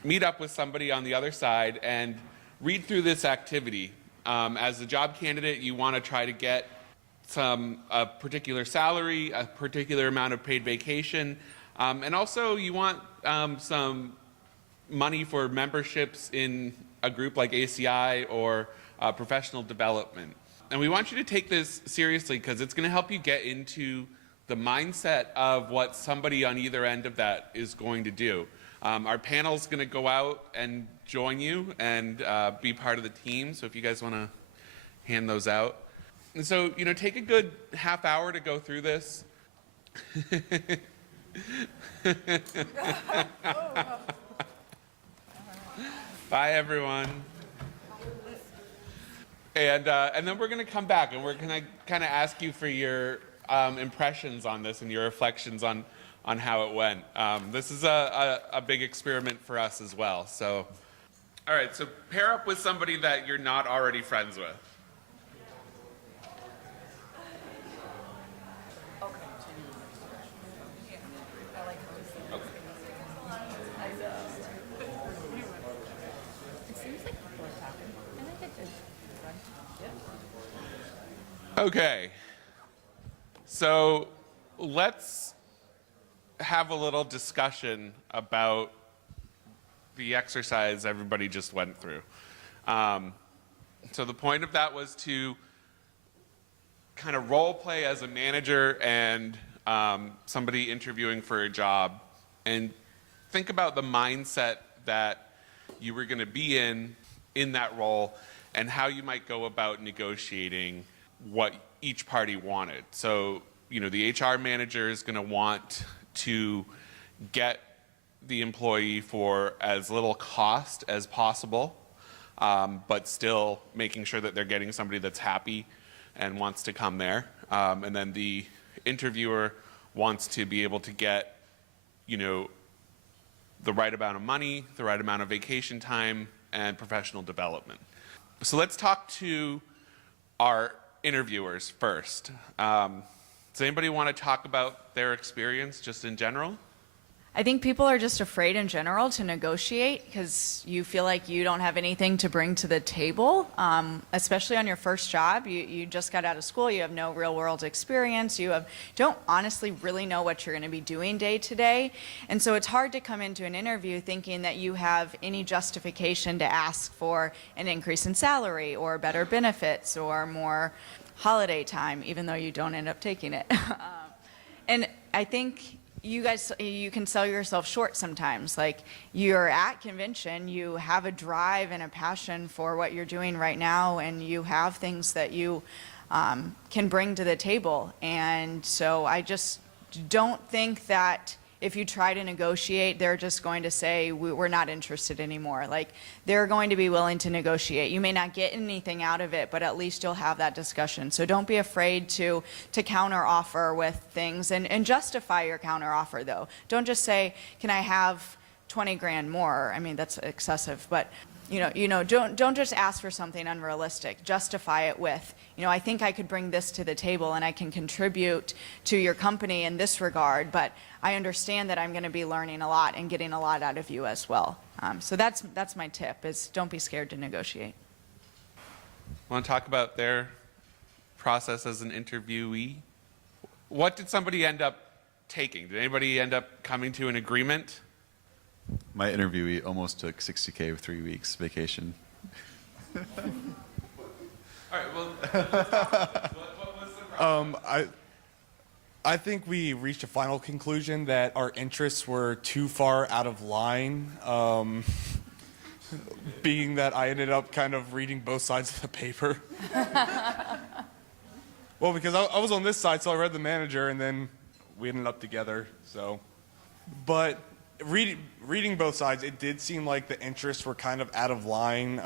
meet up with somebody on the other side and read through this activity. As a job candidate, you want to try to get a particular salary, a particular amount of paid vacation, and also you want some money for memberships in a group like ACI or professional development. And we want you to take this seriously because it's going to help you get into the mindset of what somebody on either end of that is going to do. Our panel's going to go out and join you and be part of the team. So if you guys want to hand those out. And so, you know, take a good half hour to go through this. Bye, everyone. And then we're going to come back and we're going to kind of ask you for your impressions on this and your reflections on how it went. This is a big experiment for us as well. So, all right, so pair up with somebody that you're not already friends with. Okay, so let's have a little discussion about the exercise everybody just went through. So the point of that was to kind of role play as a manager and somebody interviewing for a job, and think about the mindset that you were going to be in that role and how you might go about negotiating what each party wanted. So, you know, the HR manager is going to want to get the employee for as little cost as possible, but still making sure that they're getting somebody that's happy and wants to come there. And then the interviewer wants to be able to get, you know, the right amount of money, the right amount of vacation time, and professional development. So let's talk to our interviewers first. Does anybody want to talk about their experience just in general? I think people are just afraid in general to negotiate because you feel like you don't have anything to bring to the table, especially on your first job. You just got out of school, you have no real world experience, don't honestly really know what you're going to be doing day to day. And so it's hard to come into an interview thinking that you have any justification to ask for an increase in salary or better benefits or more holiday time, even though you don't end up taking it. And I think you guys, you can sell yourself short sometimes. Like, you're at convention, you have a drive and a passion for what you're doing right now, and you have things that you can bring to the table. And so I just don't think that if you try to negotiate, they're just going to say, we're not interested anymore. Like, they're going to be willing to negotiate. You may not get anything out of it, but at least you'll have that discussion. So don't be afraid to counter offer with things, and justify your counter offer, though. Don't just say, can I have 20 grand more? I mean, that's excessive, but don't just ask for something unrealistic. Justify it with, I think I could bring this to the table and I can contribute to your company in this regard, but I understand that I'm going to be learning a lot and getting a lot out of you as well. So that's my tip, is don't be scared to negotiate. Want to talk about their process as an interviewee? What did somebody end up taking? Did anybody end up coming to an agreement? My interviewee almost took 60K with 3 weeks vacation. All right, well, what was the problem? I think we reached a final conclusion that our interests were too far out of line, being that I ended up kind of reading both sides of the paper. Well, because I was on this side, so I read the manager, and then we ended up together. So, but reading both sides, it did seem like the interests were kind of out of line.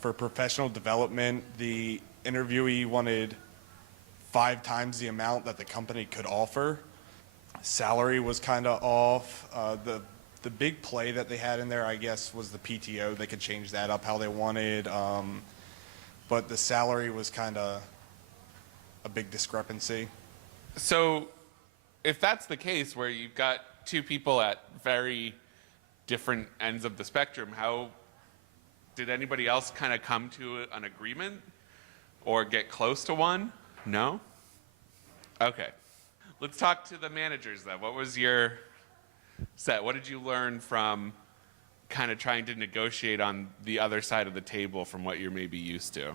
For professional development, the interviewee wanted 5 times the amount that the company could offer. Salary was kind of off. The big play that they had in there, I guess, was the PTO. They could change that up how they wanted. But the salary was kind of a big discrepancy. So if that's the case, where you've got 2 people at very different ends of the spectrum, how did anybody else kind of come to an agreement or get close to one? No? Okay. Let's talk to the managers then. What was your set? What did you learn from kind of trying to negotiate on the other side of the table from what you're maybe used to?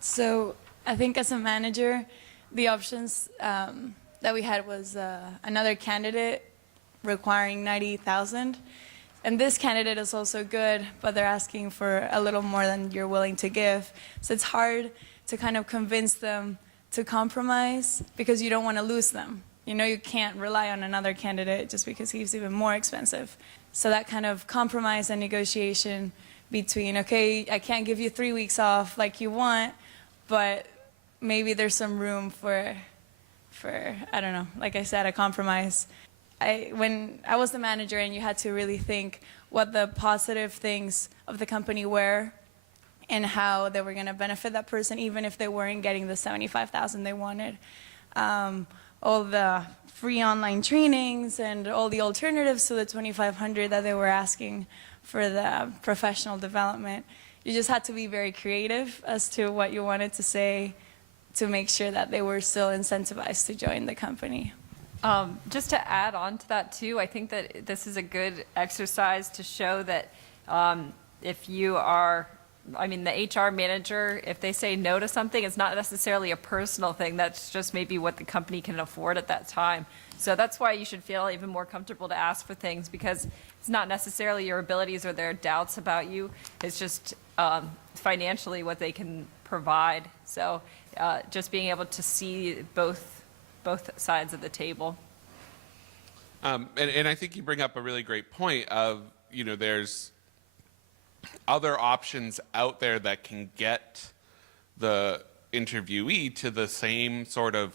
So I think as a manager, the options that we had was another candidate requiring 90,000. And this candidate is also good, but they're asking for a little more than you're willing to give. So it's hard to kind of convince them to compromise because you don't want to lose them. You can't rely on another candidate just because he's even more expensive. So that kind of compromise and negotiation between, okay, I can't give you 3 weeks off like you want, but maybe there's some room for I don't know, like I said, a compromise. When I was the manager and you had to really think what the positive things of the company were and how they were going to benefit that person, even if they weren't getting the 75,000 they wanted. All the free online trainings and all the alternatives to the 2,500 that they were asking for the professional development. You just had to be very creative as to what you wanted to say to make sure that they were still incentivized to join the company. Just to add on to that too, I think that this is a good exercise to show that if you are, the HR manager, if they say no to something, it's not necessarily a personal thing. That's just maybe what the company can afford at that time. So that's why you should feel even more comfortable to ask for things, because it's not necessarily your abilities or their doubts about you. It's just financially what they can provide. So just being able to see both sides of the table. And I think you bring up a really great point of, there's other options out there that can get the interviewee to the same sort of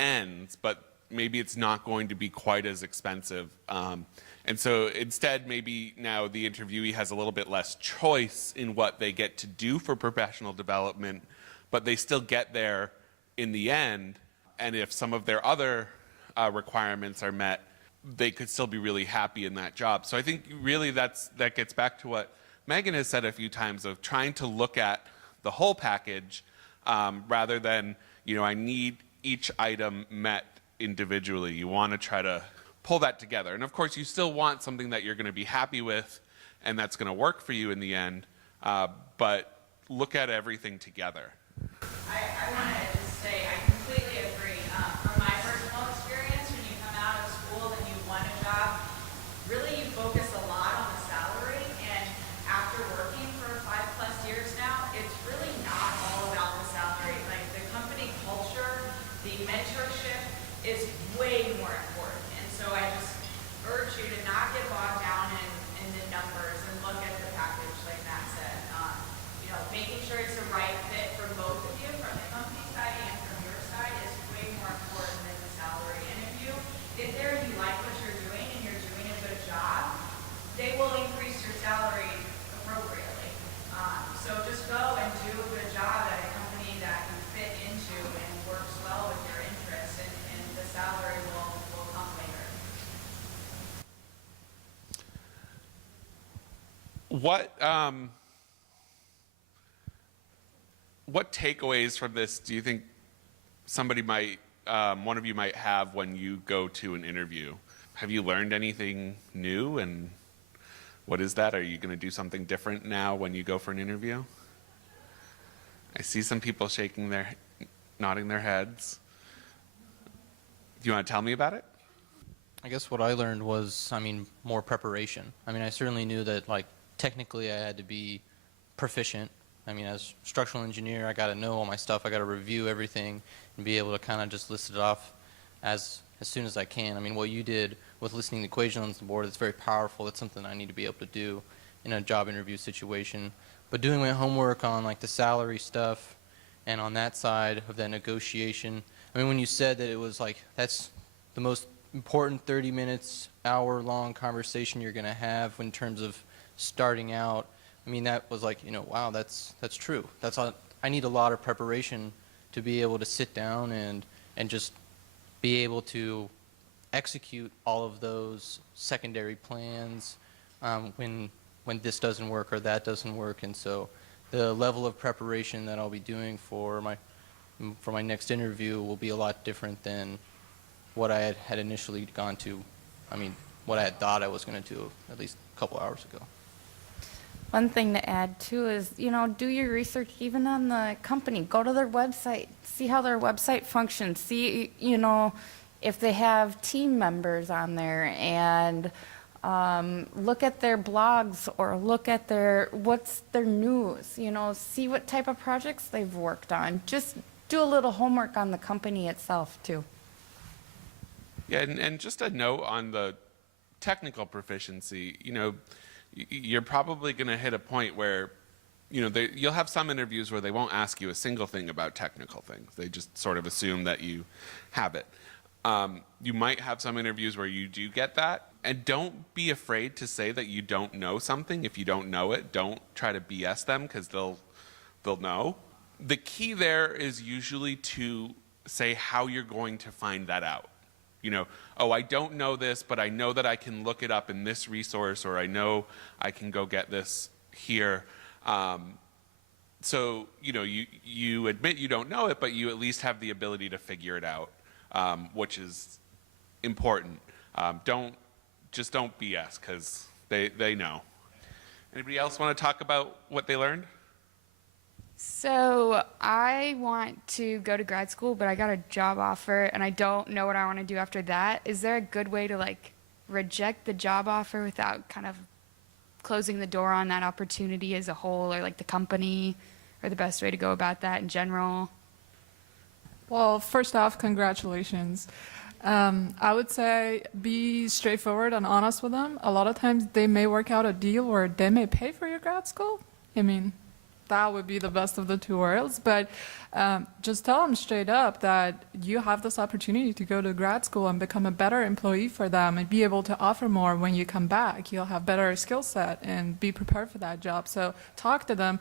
ends, but maybe it's not going to be quite as expensive. And so instead, maybe now the interviewee has a little bit less choice in what they get to do for professional development, but they still get there in the end. And if some of their other requirements are met, they could still be really happy in that job. So I think really that gets back to what Megan has said a few times of trying to look at the whole package rather than, I need each item met individually. You want to try to pull that together. And of course, you still want something that you're going to be happy with and that's going to work for you in the end, but look at everything together. I want to just say I completely agree. From my personal experience, when you come more important. And so I just urge you to not get bogged down in the numbers and look at the package like Matt said. Making sure it's the right fit for both of you from the company side and from your side is way more important than the salary. And if you get there and you like what you're doing and you're doing a good job, they will increase your salary appropriately. So just go and do a good job at a company that you fit into and works well with your interests, and the salary will come later. What takeaways from this do you think one of you might have when you go to an interview? Have you learned anything new, and what is that? Are you going to do something different now when you go for an interview? I see some people nodding their heads. Do you want to tell me about it? I guess what I learned was, more preparation. I certainly knew that, technically I had to be proficient. As structural engineer, I got to know all my stuff. I got to review everything and be able to kind of just list it off as soon as I can. What you did with listing the equation on the board, it's very powerful. It's something I need to be able to do in a job interview situation. But doing my homework on the salary stuff and on that side of that negotiation, when you said that it was that's the most important 30 minutes, hour-long conversation you're going to have in terms of starting out, that was wow, that's true. I need a lot of preparation to be able to sit down and just be able to execute all of those secondary plans when this doesn't work or that doesn't work. And so the level of preparation that I'll be doing for my next interview will be a lot different than what I had initially gone to. What I had thought I was going to do at least a couple hours ago. One thing to add too is, do your research even on the company. Go to their website, see how their website functions, see, if they have team members on there, and look at their blogs or look at what's their news, see what type of projects they've worked on. Just do a little homework on the company itself too. Yeah, and just a note on the technical proficiency, you're probably going to hit a point where, you'll have some interviews where they won't ask you a single thing about technical things. They just sort of assume that you have it. You might have some interviews where you do get that. And don't be afraid to say that you don't know something. If you don't know it, don't try to BS them, because they'll know. The key there is usually to say how you're going to find that out. Oh, I don't know this, but I know that I can look it up in this resource, or I know I can go get this here. So, you admit you don't know it, but you at least have the ability to figure it out, which is important. Don't BS, because they know. Anybody else want to talk about what they learned? So I want to go to grad school, but I got a job offer and I don't know what I want to do after that. Is there a good way to reject the job offer without kind of closing the door on that opportunity as a whole, or the company, or the best way to go about that in general? Well, first off, congratulations. I would say be straightforward and honest with them. A lot of times they may work out a deal where they may pay for your grad school. That would be the best of the two worlds, but just tell them straight up that you have this opportunity to go to grad school and become a better employee for them and be able to offer more when you come back. You'll have better skill set and be prepared for that job. So talk to them.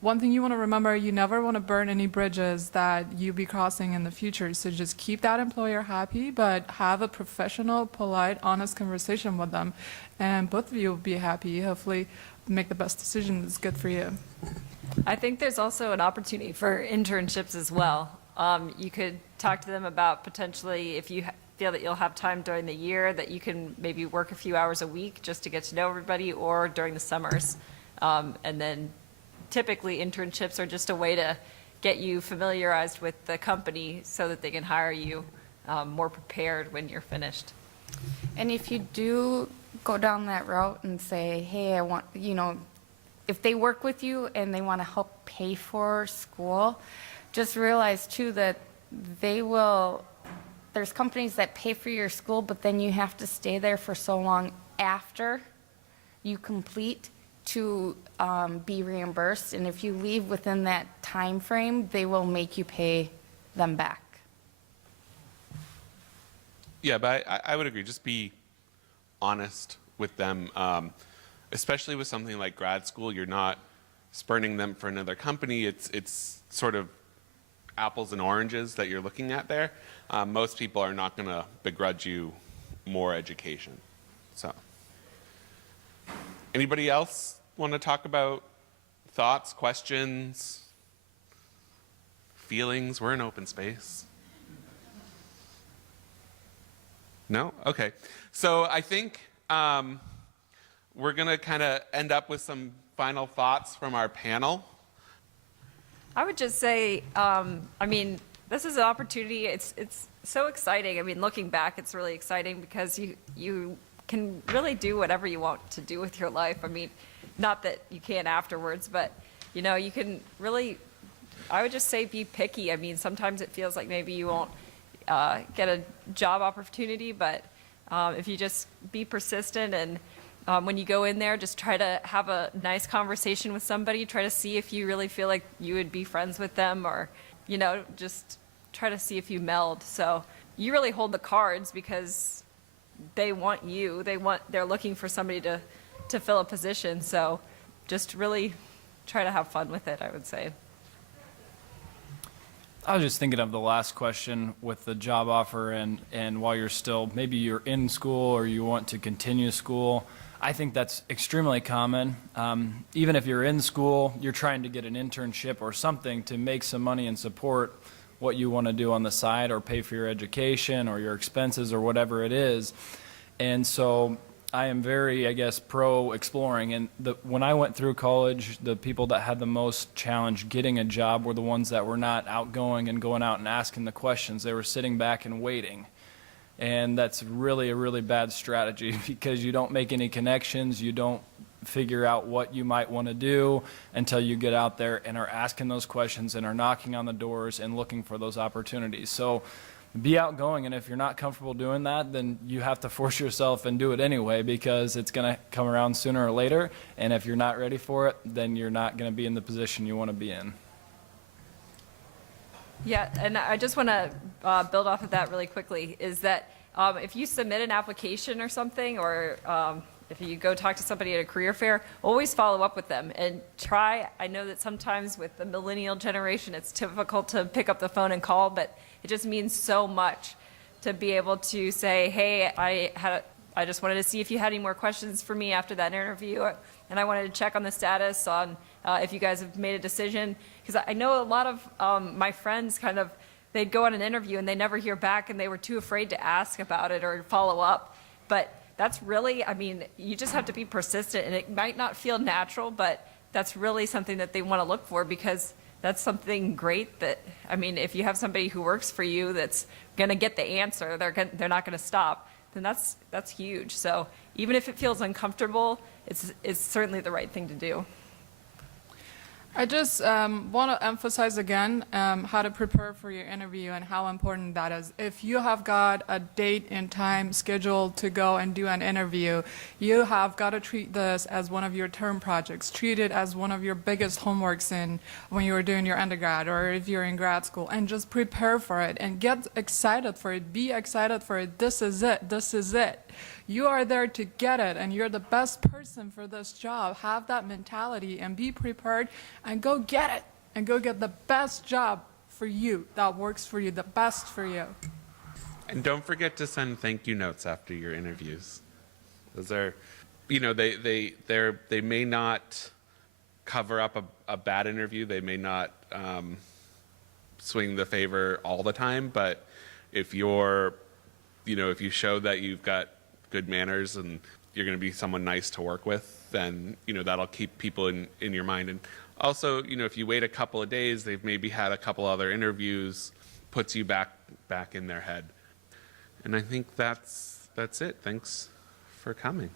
One thing you want to remember, you never want to burn any bridges that you'll be crossing in the future. So just keep that employer happy, but have a professional, polite, honest conversation with them. And both of you will be happy. Hopefully make the best decision that's good for you. I think there's also an opportunity for internships as well. You could talk to them about potentially, if you feel that you'll have time during the year, that you can maybe work a few hours a week just to get to know everybody, or during the summers. And then typically internships are just a way to get you familiarized with the company so that they can hire you more prepared when you're finished. And if you do go down that route and say, hey, I want, if they work with you and they want to help pay for school, just realize too that they will there's companies that pay for your school, but then you have to stay there for so long after you complete to be reimbursed. And if you leave within that time frame, they will make you pay them back. Yeah, but I would agree. Just be honest with them, especially with something like grad school. You're not spurning them for another company. It's sort of apples and oranges that you're looking at there. Most people are not going to begrudge you more education. So, anybody else want to talk about thoughts, questions, feelings? We're in open space. No? Okay. So I think we're going to kind of end up with some final thoughts from our panel. I would just say, I mean, this is an opportunity. It's so exciting. I mean, looking back, it's really exciting because you can really do whatever you want to do with your life. I mean, not that you can afterwards, but you know, you can really, I would just say be picky. I mean, sometimes it feels like maybe you won't get a job opportunity, but if you just be persistent and when you go in there, just try to have a nice conversation with somebody, try to see if you really feel like you would be friends with them, or, you know, just try to see if you meld. So you really hold the cards because they want you, they're looking for somebody to fill a position. So just really try to have fun with it, I would say. I was just thinking of the last question with the job offer and while you're still, maybe you're in school or you want to continue school. I think that's extremely common. Even if you're in school, you're trying to get an internship or something to make some money and support what you want to do on the side or pay for your education or your expenses or whatever it is. And so I am very, I guess, pro exploring. And when I went through college, the people that had the most challenge getting a job were the ones that were not outgoing and going out and asking the questions. They were sitting back and waiting. And that's really a really bad strategy because you don't make any connections, you don't figure out what you might want to do until you get out there and are asking those questions and are knocking on the doors and looking for those opportunities. So be outgoing, and if you're not comfortable doing that, then you have to force yourself and do it anyway because it's going to come around sooner or later, and if you're not ready for it, then you're not going to be in the position you want to be in. Yeah, and I just want to build off of that really quickly, is that if you submit an application or something, or if you go talk to somebody at a career fair, always follow up with them and try. I know that sometimes with the millennial generation, it's difficult to pick up the phone and call, but it just means so much to be able to say, hey, I just wanted to see if you had any more questions for me after that interview, and I wanted to check on the status on if you guys have made a decision. Because I know a lot of my friends they'd go on an interview and they never hear back and they were too afraid to ask about it or follow up. But that's really, I mean, you just have to be persistent, and it might not feel natural, but that's really something that they want to look for, because that's something great that, I mean, if you have somebody who works for you that's going to get the answer, they're not going to stop, then that's huge. So even if it feels uncomfortable, it's certainly the right thing to do. I just want to emphasize again how to prepare for your interview and how important that is. If you have got a date and time scheduled to go and do an interview, you have got to treat this as one of your term projects. Treat it as one of your biggest homeworks when you were doing your undergrad or if you're in grad school, and just prepare for it and get excited for it. Be excited for it. This is it. This is it. You are there to get it, and you're the best person for this job. Have that mentality and be prepared and go get it and go get the best job for you that works for you, the best for you. And don't forget to send thank you notes after your interviews. Those are, you know, they may not cover up a bad interview. They may not swing the favor all the time, but if you show that you've got good manners and you're going to be someone nice to work with, then, you know, that'll keep people in your mind. And also, you know, if you wait a couple of days, they've maybe had a couple other interviews, puts you back in their head. And I think that's it. Thanks for coming.